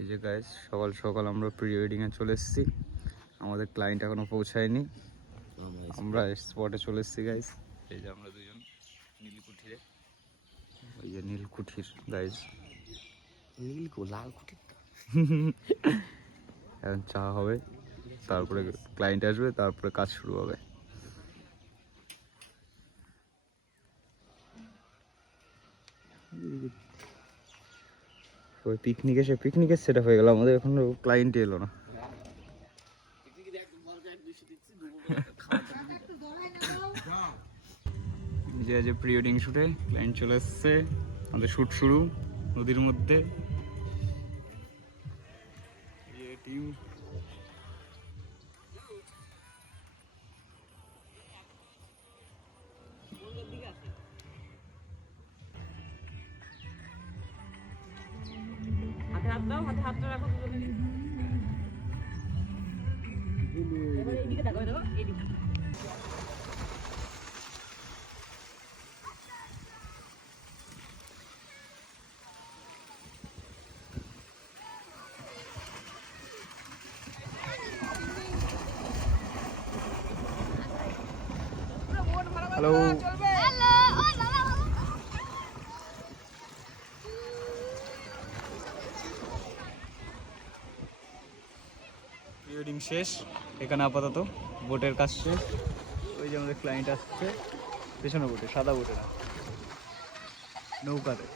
এই যে গাইস সকাল সকাল আমরা প্রি ওয়েডিংয়ে চলে এসেছি। আমাদের ক্লায়েন্ট এখনো পৌঁছায়নি, আমরা স্পটে চলে এসেছি গাইস। এই যে আমরা দুজন নীলকুঠিরে, ওই যে নীলকুঠির গাইস, লাল কুঠির। এখন চা হবে, তারপরে ক্লায়েন্ট আসবে, তারপরে কাজ শুরু হবে। ওই পিকনিকের সেট হয়ে গেল আমাদের, এখনো ক্লায়েন্ট এলো না। যে প্রি ওয়েডিং শুটে ক্লায়েন্ট চলে এসছে, আমাদের শুট শুরু নদীর মধ্যে। টিম হাতে রাখো দুজনে। এবার এইদিকে দেখো, দেখো এইদিকে। হ্যালো, প্রি শেষ এখানে আপাতত, বোটের কাজ শেষ। ওই যে আমাদের ক্লায়েন্ট আসছে পেছনে বোটে, সাদা বোটে না, নৌকাতে।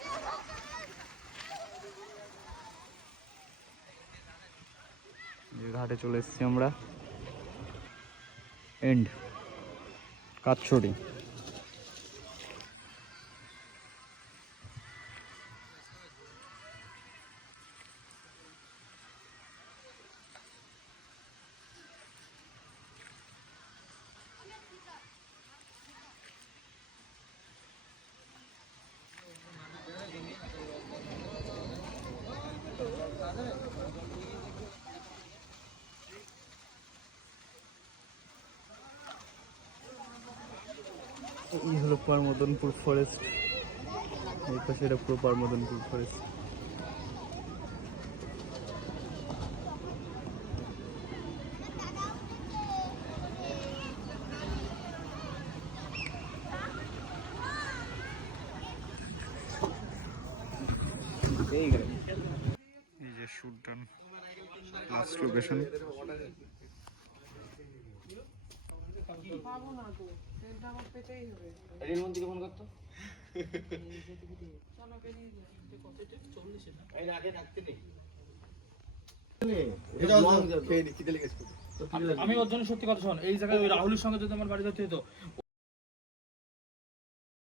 ঘাটে চলে এসেছি আমরা, এন্ড কাঠছড়ি। এই হলো পারমদনপুর ফরেস্ট, এই পাশে এটা পুরো পারমদনপুর ফরেস্ট। এই যে শুট ডান, লাস্ট লোকেশন। পাবো না তো, ট্রেনটা আমার পেতেই হবে। এর মধ্যে ফোন করতো। চলো বেরিয়ে যাই। কত 40 না? এই আগে রাখতে নেই। আমি ওর জন্য সত্যি কথা শোন, এই জায়গায় ওই রাহুলের সঙ্গে যদি আমার বাড়ি যেতে হতো,